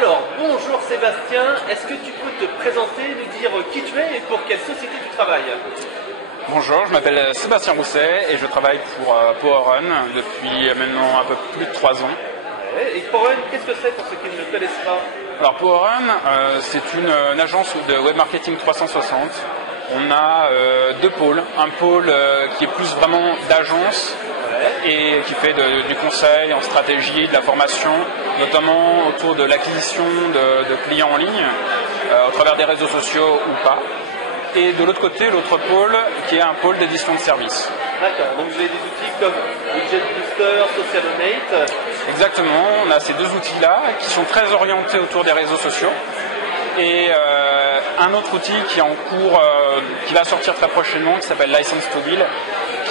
Alors, bonjour Sébastien, est-ce que tu peux te présenter, nous dire qui tu es et pour quelle société tu travailles? Bonjour, je m'appelle Sébastien Rousset et je travaille pour PowerRun depuis maintenant un peu plus de 3 ans. Et PowerRun, qu'est-ce que c'est pour ceux qui ne le connaissent pas? Alors PowerRun, c'est une agence de web marketing 360. On a deux pôles. Un pôle qui est plus vraiment d'agence et qui fait du conseil en stratégie, de la formation, notamment autour de l'acquisition de clients en ligne, au travers des réseaux sociaux ou pas. Et de l'autre côté, l'autre pôle, qui est un pôle d'édition de services. D'accord, donc vous avez des outils comme Widget Booster, Socialmate. Exactement, on a ces deux outils-là qui sont très orientés autour des réseaux sociaux. Et un autre outil qui est en cours, qui va sortir très prochainement, qui s'appelle License to Build,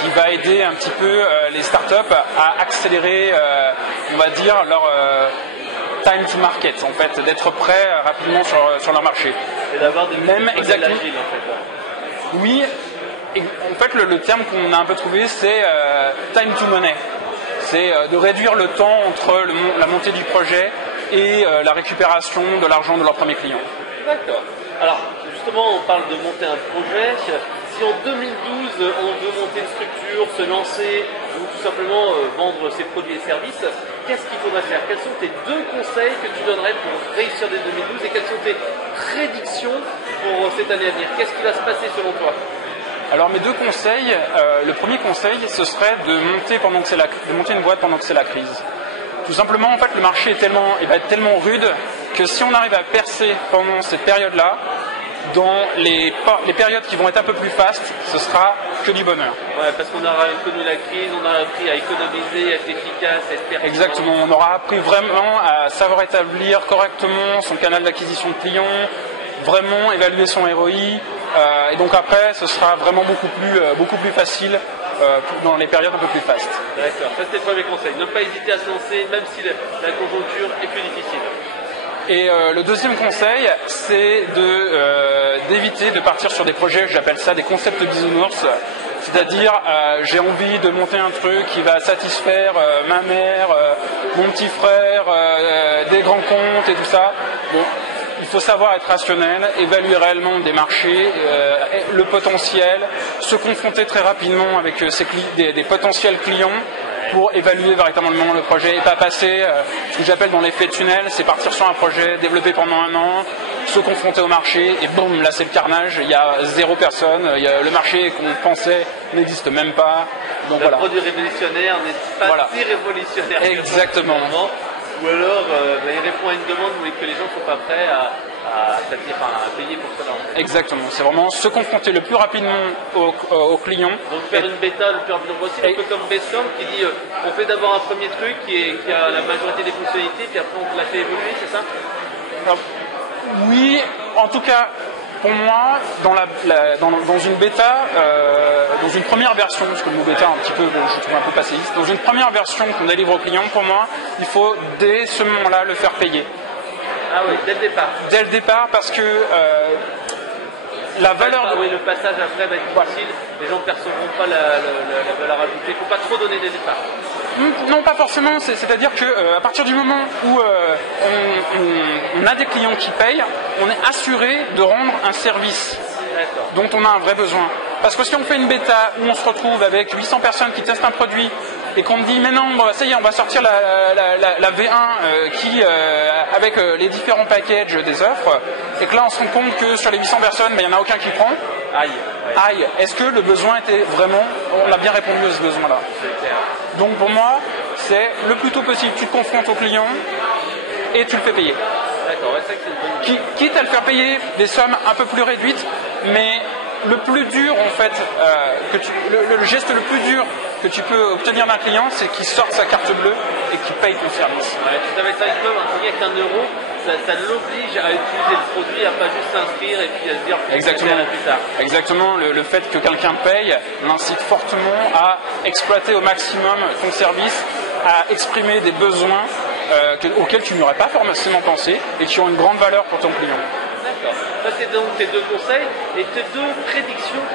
qui va aider un petit peu les startups à accélérer, on va dire, leur time to market, en fait, d'être prêts rapidement sur leur marché. Et d'avoir des même exactement agiles, en fait. Oui, en fait, le terme qu'on a un peu trouvé, c'est time to money. C'est de réduire le temps entre la montée du projet et la récupération de l'argent de leurs premiers clients. D'accord. Alors, justement, on parle de monter un projet. Si en 2012, on veut monter une structure, se lancer, ou tout simplement vendre ses produits et services, qu'est-ce qu'il faudrait faire? Quels sont tes deux conseils que tu donnerais pour réussir dès 2012 et quelles sont tes prédictions pour cette année à venir? Qu'est-ce qui va se passer selon toi? Alors mes deux conseils, le premier conseil, ce serait de monter une boîte pendant que c'est la crise. Tout simplement, en fait, le marché il va être tellement rude que si on arrive à percer pendant cette période-là, dans les périodes qui vont être un peu plus fastes, ce sera que du bonheur. Ouais, parce qu'on aura connu la crise, on aura appris à économiser, à être efficace, à être pertinent. Exactement, on aura appris vraiment à savoir établir correctement son canal d'acquisition de clients, vraiment évaluer son ROI, et donc après, ce sera vraiment beaucoup plus facile dans les périodes un peu plus fastes. D'accord, ça c'était le premier conseil. Ne pas hésiter à se lancer, même si la conjoncture est plus difficile. Et le deuxième conseil, c'est d'éviter de partir sur des projets, j'appelle ça des concepts bisounours. C'est-à-dire, j'ai envie de monter un truc qui va satisfaire ma mère, mon petit frère, des grands comptes et tout ça. Bon, il faut savoir être rationnel, évaluer réellement des marchés, le potentiel, se confronter très rapidement avec des potentiels clients pour évaluer véritablement le projet et pas passer ce que j'appelle dans l'effet tunnel, c'est partir sur un projet, développer pendant un an, se confronter au marché et boum, là c'est le carnage, il y a 0 personne, le marché qu'on pensait n'existe même pas. Donc, le produit révolutionnaire n'est pas si révolutionnaire. Exactement. Ou alors il répond à une demande mais que les gens ne sont pas prêts à payer pour cela. Exactement, c'est vraiment se confronter le plus rapidement aux clients. Donc faire une bêta le plus rapidement possible, un peu comme Bestcom qui dit on fait d'abord un premier truc qui a la majorité des fonctionnalités, puis après on la fait évoluer, c'est ça? Alors, oui, en tout cas, pour moi, dans une bêta, dans une première version, parce que le mot bêta un petit peu, je trouve un peu passéiste, dans une première version qu'on délivre au client, pour moi, il faut dès ce moment-là le faire payer. Ah oui, dès le départ. Dès le départ, parce que la valeur... Oui, le passage après va être facile, les gens ne percevront pas la valeur ajoutée, il ne faut pas trop donner dès le départ. Non, pas forcément, c'est-à-dire qu'à partir du moment où on a des clients qui payent, on est assuré de rendre un service dont on a un vrai besoin. Parce que si on fait une bêta où on se retrouve avec 800 personnes qui testent un produit et qu'on me dit mais non, ça y est, on va sortir la V1 avec les différents packages des offres, et que là on se rend compte que sur les 800 personnes, il n'y en a aucun qui prend. Aïe, est-ce que le besoin était vraiment... On a bien répondu à ce besoin-là. Donc pour moi, c'est le plus tôt possible, tu te confrontes au client et tu le fais payer. D'accord, c'est que c'est une bonne... Quitte à le faire payer des sommes un peu plus réduites, mais le plus dur en fait, le geste le plus dur que tu peux obtenir d'un client, c'est qu'il sorte sa carte bleue et qu'il paye ton service. Ouais, tout à fait, ça avec un euro, ça l'oblige à utiliser le produit, à pas juste s'inscrire et puis à se dire exactement. Plus tard. Exactement, le fait que quelqu'un paye l'incite fortement à exploiter au maximum ton service, à exprimer des besoins auxquels tu n'aurais pas forcément pensé et qui ont une grande valeur pour ton client. D'accord. Ça, c'est donc tes deux conseils. Et tes deux prévisions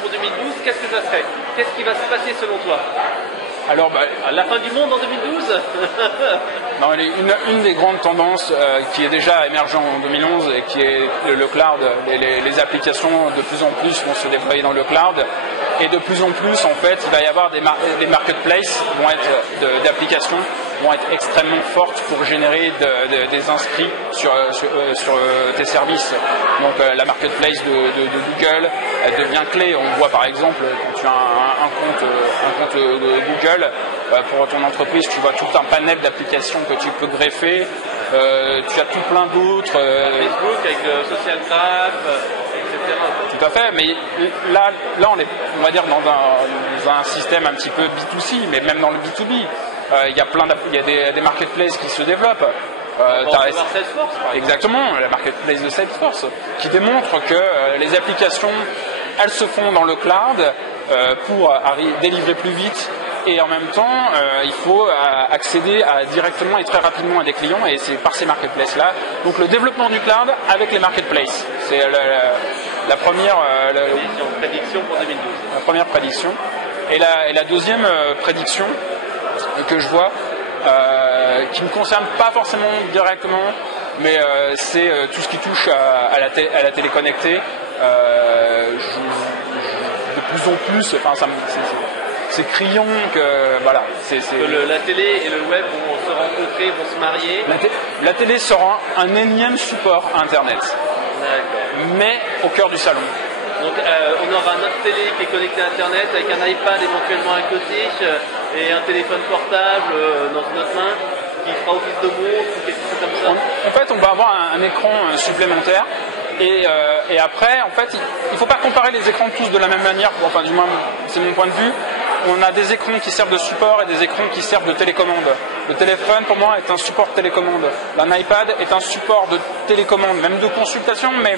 pour 2012, qu'est-ce que ça serait? Qu'est-ce qui va se passer selon toi? Alors, à la fin du monde en 2012? Non, une des grandes tendances qui est déjà émergée en 2011 et qui est le cloud, les applications de plus en plus vont se déployer dans le cloud et de plus en plus en fait il va y avoir des marketplaces d'applications vont être extrêmement fortes pour générer des inscrits sur tes services. Donc la marketplace de Google elle devient clé. On voit par exemple quand tu as un compte Google pour ton entreprise, tu vois tout un panel d'applications que tu peux greffer. Tu as tout plein d'autres. Facebook avec le Social Graph, etc. Tout à fait, mais là on va dire dans un système un petit peu B2C, mais même dans le B2B, il y a des marketplaces qui se développent. Salesforce, exactement, la marketplace de Salesforce, qui démontre que les applications, elles se font dans le cloud pour délivrer plus vite. Et en même temps, il faut accéder directement et très rapidement à des clients, et c'est par ces marketplaces-là. Donc le développement du cloud avec les marketplaces, c'est la première prédiction pour 2012. La première prédiction. Et la deuxième prédiction que je vois, qui ne me concerne pas forcément directement, mais c'est tout ce qui touche à la télé connectée. De plus en plus, enfin, c'est criant que voilà. La télé et le web vont se rencontrer, vont se marier. La télé sera un énième support à Internet, mais au cœur du salon. Donc on aura notre télé qui est connectée à Internet avec un iPad éventuellement à côté et un téléphone portable dans notre main qui fera office de montre ou quelque chose comme ça. En fait, on va avoir un écran supplémentaire. Et après, en fait, il ne faut pas comparer les écrans tous de la même manière. Enfin, du moins, c'est mon point de vue. On a des écrans qui servent de support et des écrans qui servent de télécommande. Le téléphone, pour moi, est un support de télécommande. Un iPad est un support de télécommande, même de consultation, mais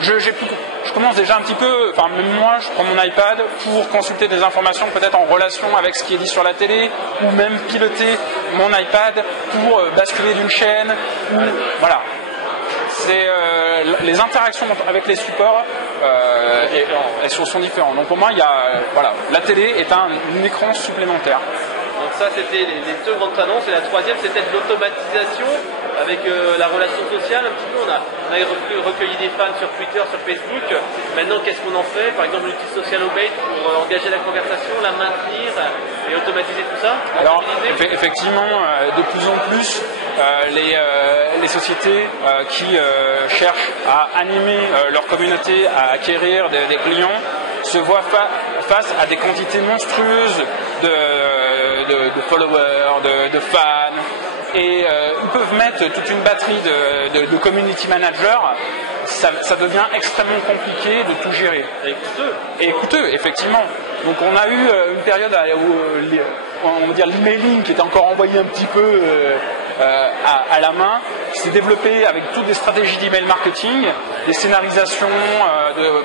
je commence déjà un petit peu, enfin même moi, je prends mon iPad pour consulter des informations peut-être en relation avec ce qui est dit sur la télé, ou même piloter mon iPad pour basculer d'une chaîne, ou voilà. C'est les interactions avec les supports elles sont différentes. Donc pour moi, la télé est un écran supplémentaire. Donc ça, c'était les deux grandes annonces. Et la troisième, c'était de l'automatisation avec la relation sociale. Un petit peu, on a recueilli des fans sur Twitter, sur Facebook. Maintenant, qu'est-ce qu'on en fait? Par exemple, l'outil SocialObate pour engager la conversation, la maintenir et automatiser tout ça. Alors, effectivement, de plus en plus, les sociétés qui cherchent à animer leur communauté, à acquérir des clients, se voient face à des quantités monstrueuses de followers, de fans, et ils peuvent mettre toute une batterie de community managers. Ça devient extrêmement compliqué de tout gérer. Et coûteux, effectivement. Donc on a eu une période où on va dire l'emailing qui était encore envoyé un petit peu à la main, s'est développé avec toutes des stratégies d'email marketing, des scénarisations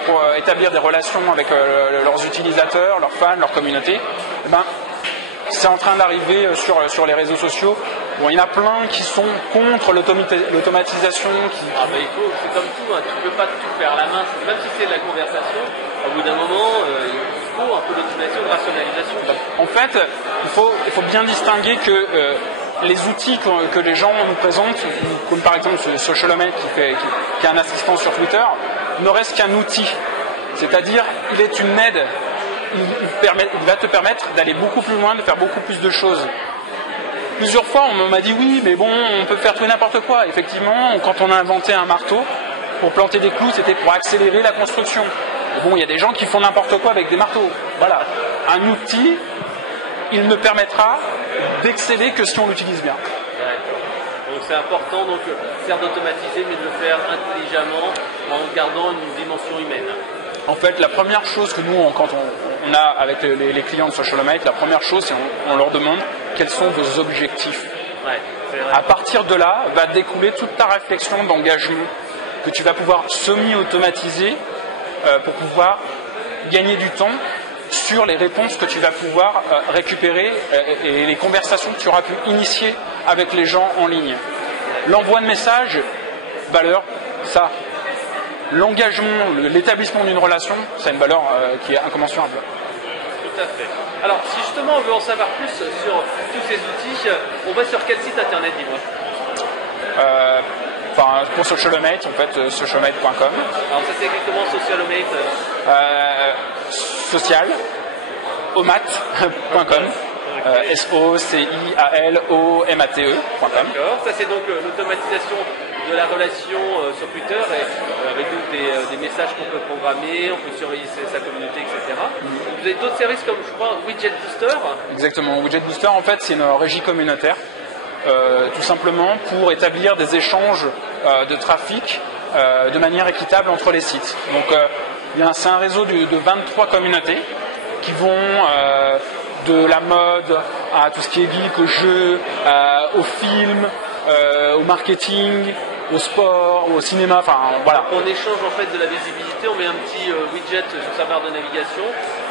pour établir des relations avec leurs utilisateurs, leurs fans, leur communauté. Et c'est en train d'arriver sur les réseaux sociaux. Bon, il y en a plein qui sont contre l'automatisation. C'est comme tout, hein. Tu ne peux pas tout faire à la main, même si c'est de la conversation. Au bout d'un moment, il faut un peu d'automatisation, de rationalisation. En fait, il faut bien distinguer que les outils que les gens nous présentent, comme par exemple SocialObate qui est un assistant sur Twitter, ne reste qu'un outil. C'est-à-dire, il est une aide. Il va te permettre d'aller beaucoup plus loin, de faire beaucoup plus de choses. Plusieurs fois, on m'a dit oui, mais bon, on peut faire tout et n'importe quoi. Effectivement, quand on a inventé un marteau pour planter des clous, c'était pour accélérer la construction. Bon, il y a des gens qui font n'importe quoi avec des marteaux. Voilà. Un outil, il ne permettra d'exceller que si on l'utilise bien. Donc c'est important, certes d'automatiser, mais de le faire intelligemment en gardant une dimension humaine. En fait, la première chose que nous, quand on a avec les clients de SocialObate, la première chose, c'est on leur demande quels sont vos objectifs. Ouais, à partir de là, va découler toute ta réflexion d'engagement que tu vas pouvoir semi-automatiser pour pouvoir gagner du temps sur les réponses que tu vas pouvoir récupérer et les conversations que tu auras pu initier avec les gens en ligne. L'envoi de messages, valeur, ça. L'engagement, l'établissement d'une relation, c'est une valeur qui est incommensurable. Tout à fait. Alors, si justement on veut en savoir plus sur tous ces outils, on va sur quel site internet, dis-moi? Pour Socialomate, en fait, socialomate.com. Alors, ça s'écrit comment, Socialomate? Socialomate.com. SOCIALOMATE.com. D'accord, ça c'est donc l'automatisation de la relation sur Twitter, avec donc des messages qu'on peut programmer, on peut surveiller sa communauté, etc. Vous avez d'autres services comme, je crois, Widget Booster. Exactement, Widget Booster, en fait, c'est une régie communautaire, tout simplement pour établir des échanges de trafic de manière équitable entre les sites. Donc, c'est un réseau de 23 communautés qui vont de la mode à tout ce qui est geek, aux jeux, au film, au marketing, au sport, au cinéma, enfin voilà. On échange en fait de la visibilité, on met un petit widget sur sa barre de navigation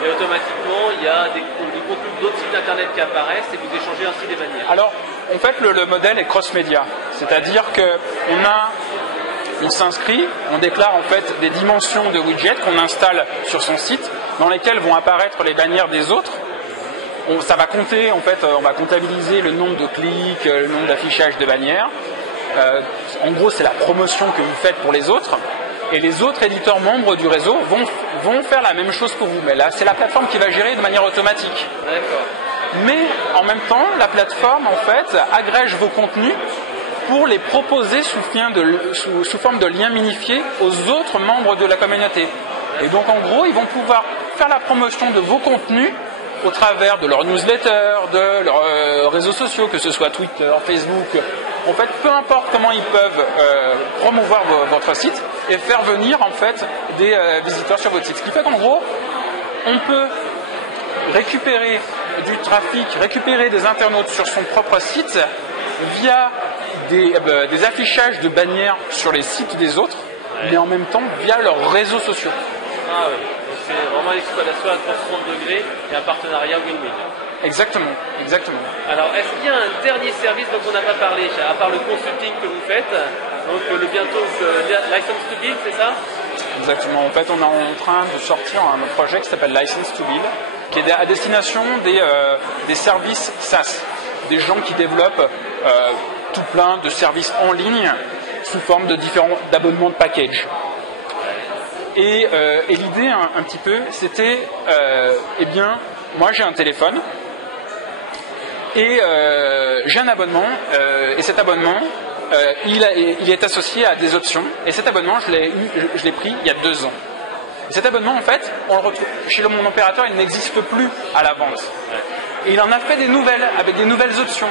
et automatiquement il y a des contenus d'autres sites internet qui apparaissent et vous échangez ainsi des manières. Alors en fait le modèle est cross-média, c'est-à-dire qu'on s'inscrit, on déclare en fait des dimensions de widget qu'on installe sur son site dans lesquelles vont apparaître les bannières des autres. Ça va compter, en fait, on va comptabiliser le nombre de clics, le nombre d'affichages de bannières. En gros, c'est la promotion que vous faites pour les autres. Et les autres éditeurs membres du réseau vont faire la même chose pour vous. Mais là, c'est la plateforme qui va gérer de manière automatique. D'accord. Mais en même temps, la plateforme, en fait, agrège vos contenus pour les proposer sous forme de liens minifiés aux autres membres de la communauté. Et donc, en gros, ils vont pouvoir faire la promotion de vos contenus au travers de leurs newsletters, de leurs réseaux sociaux, que ce soit Twitter, Facebook. En fait, peu importe comment ils peuvent promouvoir votre site et faire venir en fait des visiteurs sur votre site. Ce qui fait qu'en gros, on peut récupérer du trafic, récupérer des internautes sur son propre site via des affichages de bannières sur les sites des autres, mais en même temps via leurs réseaux sociaux. Ah oui. C'est vraiment l'exploitation à 360 degrés et un partenariat win-win. Exactement, exactement. Alors, est-ce qu'il y a un dernier service dont on n'a pas parlé, à part le consulting que vous faites, donc le bientôt License to Build, c'est ça? Exactement. En fait, on est en train de sortir un projet qui s'appelle License to Build, qui est à destination des services SaaS, des gens qui développent tout plein de services en ligne sous forme de d'abonnements de package. Et l'idée, un petit peu, c'était, moi j'ai un téléphone et j'ai un abonnement, et cet abonnement, il est associé à des options, et cet abonnement, je l'ai pris il y a 2 ans. Et cet abonnement, en fait, on le retrouve chez mon opérateur, il n'existe plus à la vente. Et il en a fait des nouvelles, avec des nouvelles options.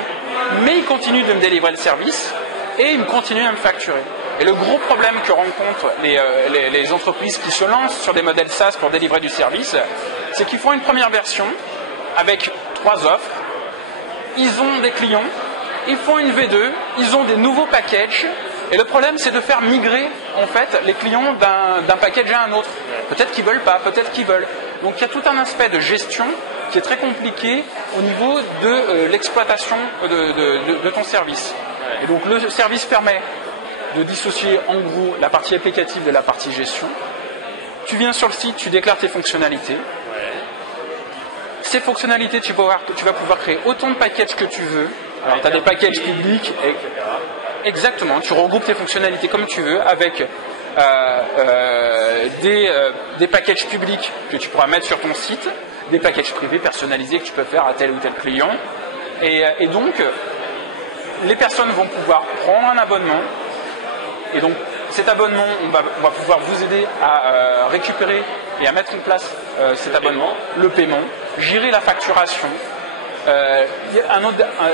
Mais il continue de me délivrer le service, et il continue à me facturer. Et le gros problème que rencontrent les entreprises qui se lancent sur des modèles SaaS pour délivrer du service, c'est qu'ils font une première version avec 3 offres, ils ont des clients, ils font une V2, ils ont des nouveaux packages, et le problème c'est de faire migrer en fait les clients d'un package à un autre. Peut-être qu'ils veulent pas, peut-être qu'ils veulent. Donc il y a tout un aspect de gestion qui est très compliqué au niveau de l'exploitation de ton service. Et donc le service permet de dissocier en gros la partie applicative de la partie gestion. Tu viens sur le site, tu déclares tes fonctionnalités. Ces fonctionnalités, tu vas pouvoir créer autant de packages que tu veux. Alors tu as des packages publics, exactement, tu regroupes tes fonctionnalités comme tu veux avec des packages publics que tu pourras mettre sur ton site, des packages privés personnalisés que tu peux faire à tel ou tel client. Et donc, les personnes vont pouvoir prendre un abonnement. Et donc, cet abonnement, on va pouvoir vous aider à récupérer et à mettre en place cet abonnement, le paiement, gérer la facturation.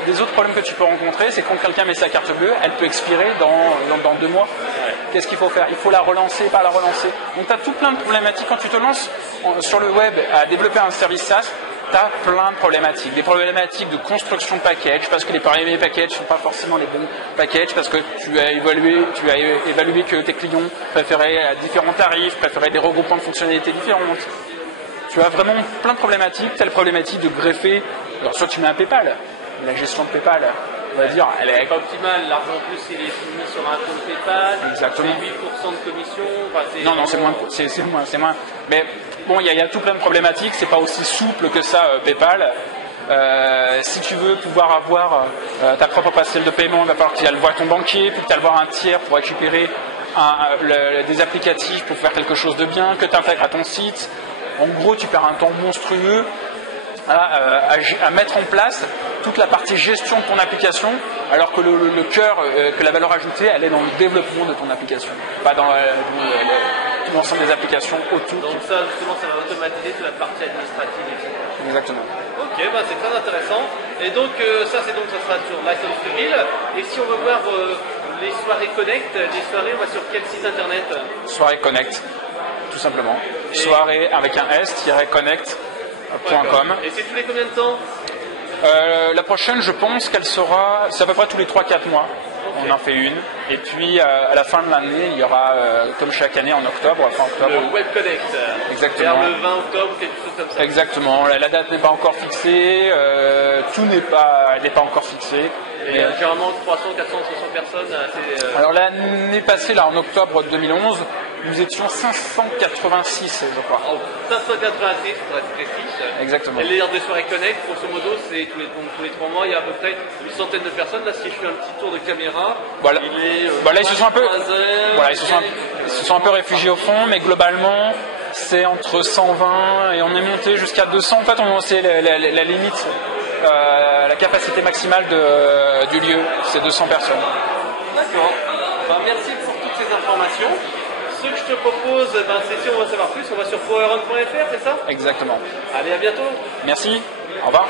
Des autres problèmes que tu peux rencontrer, c'est quand quelqu'un met sa carte bleue, elle peut expirer dans 2 mois. Qu'est-ce qu'il faut faire? Il faut la relancer, pas la relancer. Donc, tu as tout plein de problématiques. Quand tu te lances sur le web à développer un service SaaS, tu as plein de problématiques. Des problématiques de construction de package, parce que les premiers packages ne sont pas forcément les bons packages, parce que tu as évalué que tes clients préféraient différents tarifs, préféraient des regroupements de fonctionnalités différentes. Tu as vraiment plein de problématiques. Tu as la problématique de greffer. Alors, soit tu mets un PayPal, la gestion de PayPal, on va dire, elle est pas optimal. L'argent en plus, il est mis sur un compte PayPal. Exactement. C'est 8% de commission. Enfin, non, c'est moins. Mais bon, il y a tout plein de problématiques. C'est pas aussi souple que ça, PayPal. Si tu veux pouvoir avoir ta propre passerelle de paiement, il va falloir que tu ailles voir ton banquier, puis que tu ailles voir un tiers pour récupérer des applicatifs pour faire quelque chose de bien, que tu intègres à ton site. En gros, tu perds un temps monstrueux à mettre en place toute la partie gestion de ton application, alors que le cœur, que la valeur ajoutée, elle est dans le développement de ton application, pas dans l'ensemble des applications autour. Donc ça, justement, ça va automatiser toute la partie administrative, etc. Exactement. Ok, c'est très intéressant. Et donc, ça sera sur License to Bill. Et si on veut voir les soirées Connect, on va sur quel site internet? Soirée Connect, tout simplement. Soirée avec un s-connect.com. Et c'est tous les combien de temps? La prochaine, je pense qu'elle sera, c'est à peu près tous les 3-4 mois. Okay. On en fait une. Et puis, à la fin de l'année, il y aura, comme chaque année, en octobre, fin octobre. Le Web Connect. Exactement. Vers le 20 octobre, quelque chose comme ça. Exactement. La date n'est pas encore fixée. Tout n'est pas encore fixé. Et généralement 300, 400, 500 personnes. Alors l'année passée, là, en octobre 2011, nous étions 586, je crois. 586 pour être précis. Exactement. Et les des soirées Connect, grosso modo, c'est tous les 3 mois, il y a à peu près une centaine de personnes. Là, si je fais un petit tour de caméra, voilà. Ils se sont un peu, ils se sont un peu réfugiés au fond, mais globalement, c'est entre 120 et on est monté jusqu'à 200. En fait, c'est la limite. La capacité maximale du lieu, c'est 200 personnes. D'accord. Merci pour toutes ces informations. Ce que je te propose, c'est si on veut savoir plus, on va sur powerrun.fr, c'est ça? Exactement. Allez, à bientôt. Merci. Au revoir.